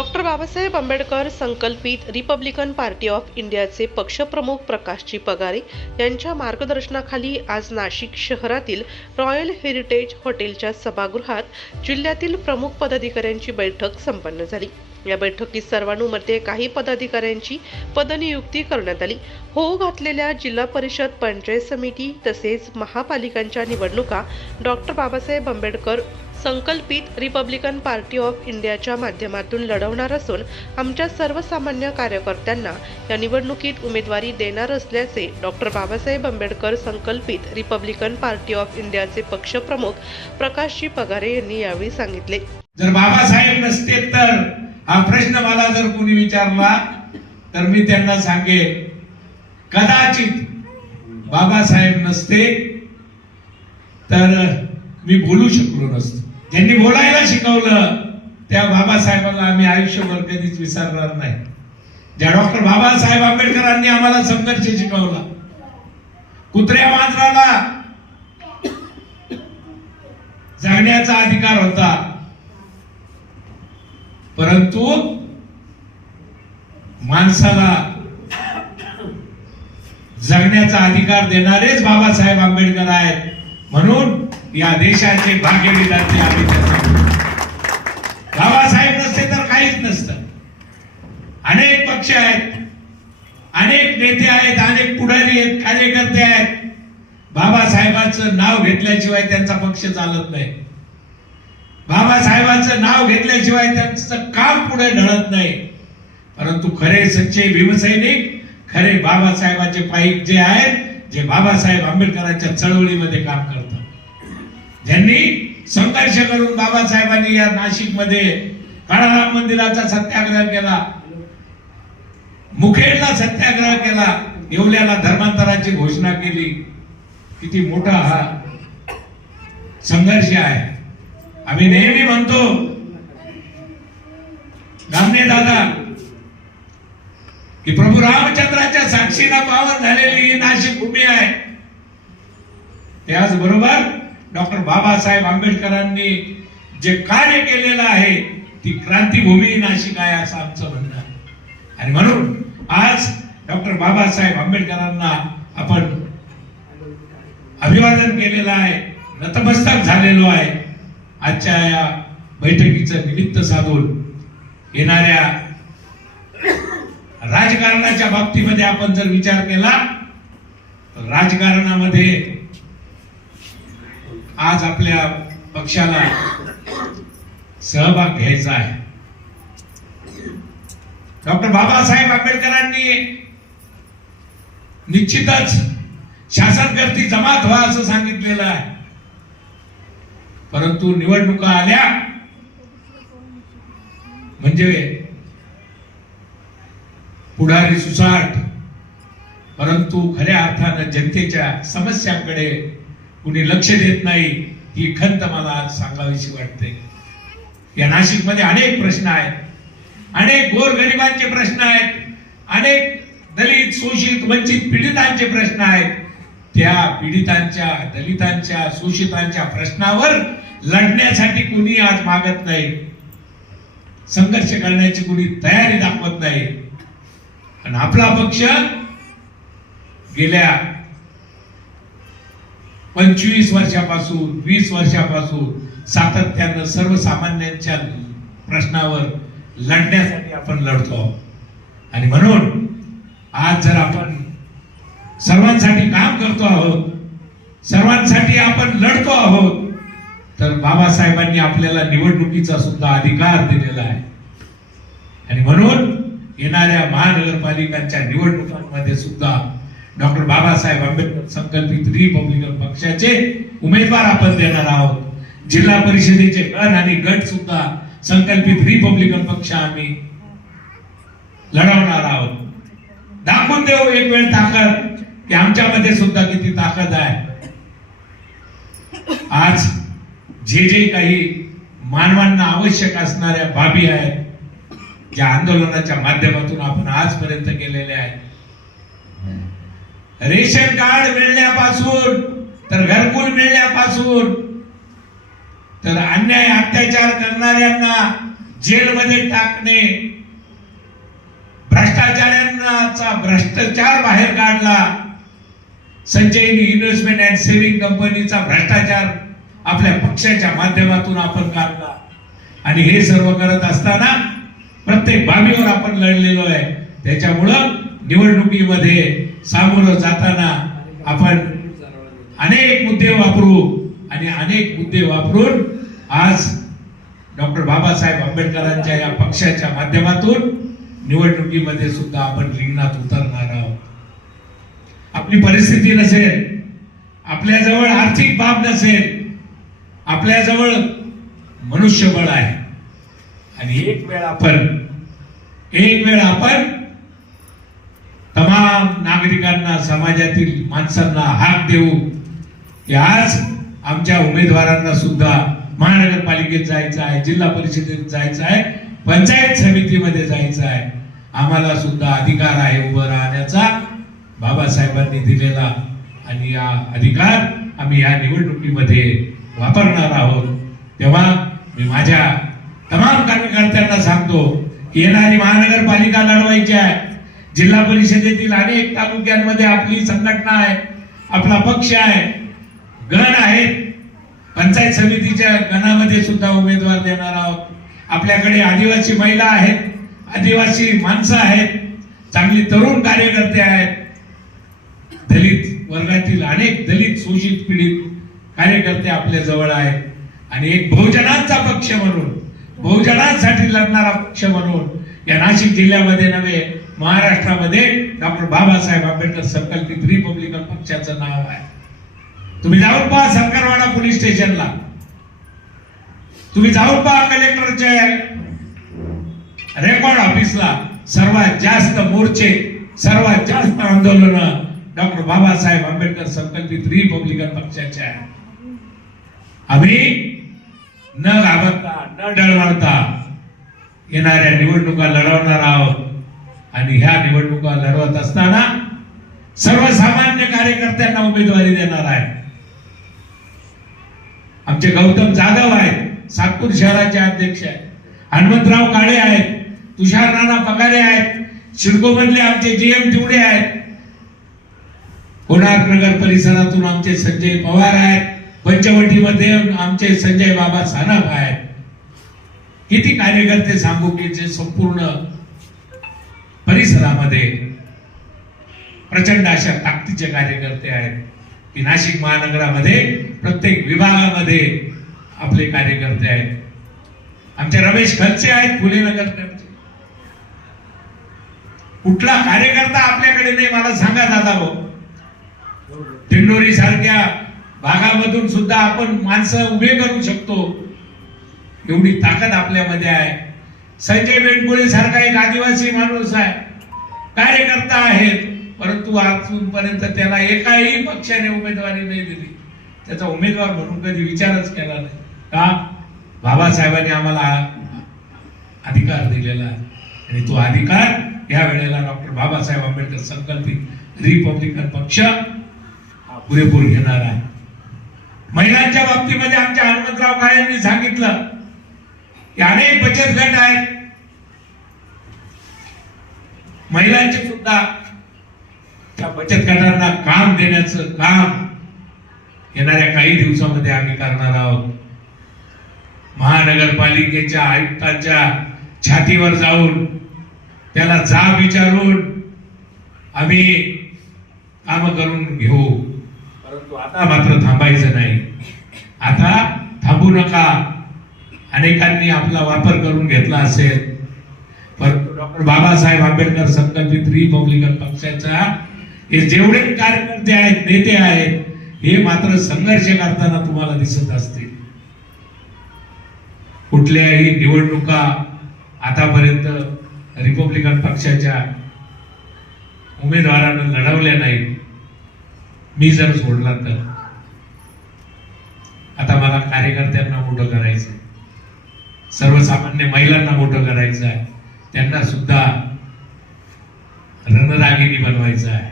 Doctor Babasaheb Ambedkar संकल्पित Republican party of इंडियाचे पक्षप्रमुख प्रकाशजी पगारे यांच्या मार्गदर्शनाखाली आज नाशिक शहरातील रॉयल हेरिटेज हॉटेलच्या सभागृहात जिल्ह्यातील प्रमुख पदाधिकाऱ्यांची बैठक संपन्न झाली। या बैठकीत सर्वानुमते काही पदाधिकाऱ्यांची पदनियुक्ती करण्यात आली। होऊ घातलेल्या जिल्हा परिषद, पंचायत समिती तसेच महापालिकांच्या निवडणुका डॉक्टर बाबासाहेब आंबेडकर संकल्पित रिपब्लिकन पार्टी ऑफ इंडियाच्या माध्यमातून लढवणार असून आमच्या सर्वसामान्य कार्यकर्त्यांना या निवडणुकीत उमेदवारी देणार असल्याचे डॉक्टर बाबासाहेब आंबेडकर संकल्पित रिपब्लिकन पार्टी ऑफ इंडियाचे पक्षप्रमुख प्रकाशजी पगारे यांनी यावेळी सांगितले। जर बाबासाहेब नसते तर हा प्रश्न मला जर कोणी विचारला तर मी त्यांना सांगेन कदाचित बाबासाहेब नसते तर मी बोलू शकलो नसतो। ज्यांनी बोलायला शिकवलं त्या बाबासाहेबांना आम्ही आयुष्यभर कधीच विसरणार नाही। ज्या डॉक्टर बाबासाहेब आंबेडकरांनी आम्हाला संघर्ष शिकवला, कुत्र्या मांजराला जगण्याचा अधिकार होता, परंतु माणसाला जगण्याचा अधिकार देणारेच बाबासाहेब आंबेडकर आहेत। म्हणून या देशाचे भाग्यविधाते आम्ही बाबासाहेब नसते तर काहीच नसतं। अनेक पक्ष आहेत, अनेक नेते आहेत, अनेक पुढारी आहेत, कार्यकर्ते आहेत। बाबासाहेबांचं नाव घेतल्याशिवाय त्यांचा पक्ष चालत नाही, बाबासाहेबांचं नाव घेतल्याशिवाय त्यांचं काम पुढे ढळत नाही। परंतु खरे सच्चे भीमसैनिक, खरे बाबासाहेबांचे पाईक जे आहेत, जे बाबासाहेब आंबेडकरांच्या चळवळीमध्ये काम करतात, ज्यांनी संघर्ष करून बाबासाहेबांनी या नाशिक मध्ये काळाराम मंदिराचा सत्याग्रह केला, मुखेडला सत्याग्रह केला, येवल्याला धर्मांतराची घोषणा केली। किती मोठा हा संघर्ष आहे। आम्ही नेहमी म्हणतो गामने दादा की प्रभू रामचंद्राच्या साक्षीला पावन झालेली ही नाशिक भूमी आहे। त्याचबरोबर डॉक्टर बाबासाहेब आंबेडकरांनी जे कार्य केलेलं आहे ती क्रांतीभूमी नाशिक आहे असं आमचं म्हणणं आहे। आणि म्हणून आज डॉक्टर बाबासाहेब आंबेडकरांना आपण अभिवादन केलेलं आहे, नतमस्तक झालेलो आहे। आजच्या या बैठकीचं निमित्त साधून येणाऱ्या राजकारणाच्या बाबतीमध्ये आपण जर विचार केला तर राजकारणामध्ये आज आपल्या पक्षाला सहभाग घ्यायचा आहे। डॉक्टर बाबासाहेब आंबेडकरांनी निश्चितच शासनकर्ती जमात व्हा असं सांगितलेलं आहे, परंतु निवडणुका आल्या म्हणजे पुढारी सुसाट, परंतु खऱ्या अर्थानं जनतेच्या समस्यांकडे कुणी लक्ष देत नाही। ही खंत मला आज सांगावीशी वाटते। या नाशिक मध्ये अनेक प्रश्न आहेत, अनेक गोरगरिबांचे प्रश्न आहेत, अनेक दलित, शोषित, वंचित, पीडितांचे प्रश्न आहेत। त्या पीडितांच्या, दलितांच्या, शोषितांच्या प्रश्नावर लढण्यासाठी कुणी आज मागत नाही, संघर्ष करण्याची कुणी तयारी दाखवत नाही। आणि आपला पक्ष गेल्या 25 वर्षापासून, 20 वर्षापासून सातत्यानं सर्वसामान्यांच्या प्रश्नावर लढण्यासाठी आपण लढतो। आणि म्हणून आज जर आपण सर्वांसाठी काम करतो आहोत, सर्वांसाठी आपण लढतो आहोत, तर बाबासाहेबांनी आपल्याला निवडणुकीचा सुद्धा अधिकार दिलेला आहे। आणि म्हणून येणाऱ्या महानगरपालिकांच्या निवडणुकांमध्ये सुद्धा डॉक्टर बाबासाहेब आंबेडकर संकल्पित रिपब्लिकन पक्षाचे उमेदवार आपण देणार आहोत। जिल्हा परिषदेचे गण आणि गट सुद्धा संकल्पित रिपब्लिकन पक्ष आम्ही लढवणार आहोत। दाखवून देऊ एक वेळ ताकद की आमच्यामध्ये सुद्धा किती ताकद आहे। आज जे काही मानवांना आवश्यक असणाऱ्या बाबी आहेत, ज्या आंदोलनाच्या माध्यमातून आपण आजपर्यंत केलेले आहेत, रेशन कार्ड मिळण्यापासून तर घरकुल मिळण्यापासून तर अन्याय अत्याचार करणाऱ्यांना जेलमध्ये टाकणे, भ्रष्टाचारांचा भ्रष्टाचार बाहेर काढला, संजयनी इन्व्हेस्टमेंट अँड सेव्हिंग कंपनीचा भ्रष्टाचार आपल्या पक्षाच्या माध्यमातून आपण काढला. आणि हे सर्व करत असताना प्रत्येक बाबीवर आपण लढलेलो आहे. त्याच्यामुळं निवडणुकीमध्ये सामोरं जाताना आपण अनेक मुद्दे वापरून आज डॉक्टर बाबासाहेब आंबेडकरांच्या या पक्षाच्या माध्यमातून निवडणुकीमध्ये सुद्धा आपण रिंगणात उतरणार आहोत. आपली परिस्थिती नसेल, आपल्याजवळ आर्थिक बाब नसेल, आपल्याजवळ मनुष्यबळ आहे. आणि एक वेळ आपण तमाम नागरिकांना, समाजातील माणसांना हाक देऊ की आज आमच्या उमेदवारांना सुद्धा महानगरपालिकेत जायचं आहे, जिल्हा परिषदेत जायचं आहे, पंचायत समितीमध्ये जायचं आहे. आम्हाला सुद्धा अधिकार आहे उभं राहण्याचा, बाबासाहेबांनी दिलेला. आणि या अधिकार आम्ही या निवडणुकीमध्ये वापरणार आहोत. तेव्हा मी माझ्या तमाम कार्यकर्त्यांना सांगतो की येणारी महानगरपालिका लढवायची आहे. जिल्हा परिषदेतील अनेक तालुक्यांमध्ये आपली संघटना आहे, आपला पक्ष आहे, गण आहेत. पंचायत समितीच्या गणामध्ये सुद्धा उमेदवार देणार आहोत. आपल्याकडे आदिवासी महिला आहेत, आदिवासी माणसं आहेत, चांगली तरुण कार्यकर्ते आहेत. दलित वर्गातील अनेक दलित शोषित पीडित कार्यकर्ते आपल्या जवळ आहेत. आणि एक बहुजनांचा पक्ष म्हणून, बहुजनांसाठी लढणारा पक्ष म्हणून या नाशिक जिल्ह्यामध्ये नव्हे, महाराष्ट्रामध्ये डॉक्टर बाबासाहेब आंबेडकर संकल्पित रिपब्लिकन पक्षाचं नाव आहे. तुम्ही जाऊन पहा सरकारवाडा पोलीस स्टेशनला, तुम्ही जाऊन पहा कलेक्टरच्या रेकॉर्ड ऑफिसला. सर्वात जास्त मोर्चे, सर्वात जास्त आंदोलन डॉक्टर बाबासाहेब आंबेडकर संकल्पित रिपब्लिकन पक्षाचे आहे. आम्ही न घाबरता, न डळमळता येणाऱ्या निवडणुका लढवणार आहोत. आणि ह्या निवडणुका लढवत असताना सर्वसामान्य कार्यकर्त्यांना उमेदवारी देणार आहे. आमचे गौतम जाधव आहेत, सातपूर शहराचे अध्यक्ष आहेत, हनुमंतराव काळे आहेत, तुषार नाना पगारे आहेत, शिडको मधले आमचे जीएम तिवडे आहेत, कोणार्क नगर परिसरातून आमचे संजय पवार आहेत, पंचवटीमध्ये आमचे संजय बाबा सानप आहेत. किती कार्यकर्ते सांगू की जे संपूर्ण परिसरामध्ये प्रचंड अशा ताकदीचे कार्यकर्ते आहेत की नाशिक महानगरामध्ये प्रत्येक विभागामध्ये आपले कार्यकर्ते आहेत. आमचे रमेश खलसे आहेत, फुलेनगरचे. कुठला कार्यकर्ता आपल्याकडे नाही मला सांगा दादा भाऊ. दिंडोरी सारख्या भागामधून सुद्धा आपण माणसं उभे करू शकतो, एवढी ताकद आपल्यामध्ये आहे. संजय बेंडगुळे सारखा एक आदिवासी माणूस आहे, कार्यकर्ता आहेत, परंतु अजूनपर्यंत त्याला एकाही पक्षाने उमेदवारी नाही दिली. त्याचा उमेदवार म्हणून कधी विचारच केला नाही. का? बाबासाहेबांनी आम्हाला अधिकार दिलेला आहे. आणि तो अधिकार या वेळेला डॉक्टर बाबासाहेब आंबेडकर संकल्पित रिपब्लिकन पक्ष पुरेपूर घेणार आहे. महिलांच्या बाबतीमध्ये आमच्या हनुमंतराव काळेंनी सांगितलं की अनेक बचत गट आहेत, महिलांचे सुद्धा त्या बचत गटांना काम देण्याचं काम येणाऱ्या काही दिवसामध्ये आम्ही करणार आहोत. महानगरपालिकेच्या आयुक्तांच्या छातीवर जाऊन त्याला जाब विचारून आम्ही काम करून घेऊ. परंतु आता मात्र थांबायचं नाही. आता थांबू नका. अनेकांनी आपला वापर करून घेतला असेल, परंतु डॉक्टर बाबासाहेब आंबेडकर संकल्पित रिपब्लिकन पक्षाचा हे जेवढे कार्यकर्ते आहेत, नेते आहेत, हे मात्र संघर्ष करताना तुम्हाला दिसत असतील. कुठल्याही निवडणुका आतापर्यंत रिपब्लिकन पक्षाच्या उमेदवारांना लढवल्या नाहीत, मी जर सोडला तर. आता मला कार्यकर्त्यांना मोठं करायचं, सर्वसामान्य महिलांना मोठं करायचं आहे, त्यांना सुद्धा रणरागिणी बनवायचं आहे.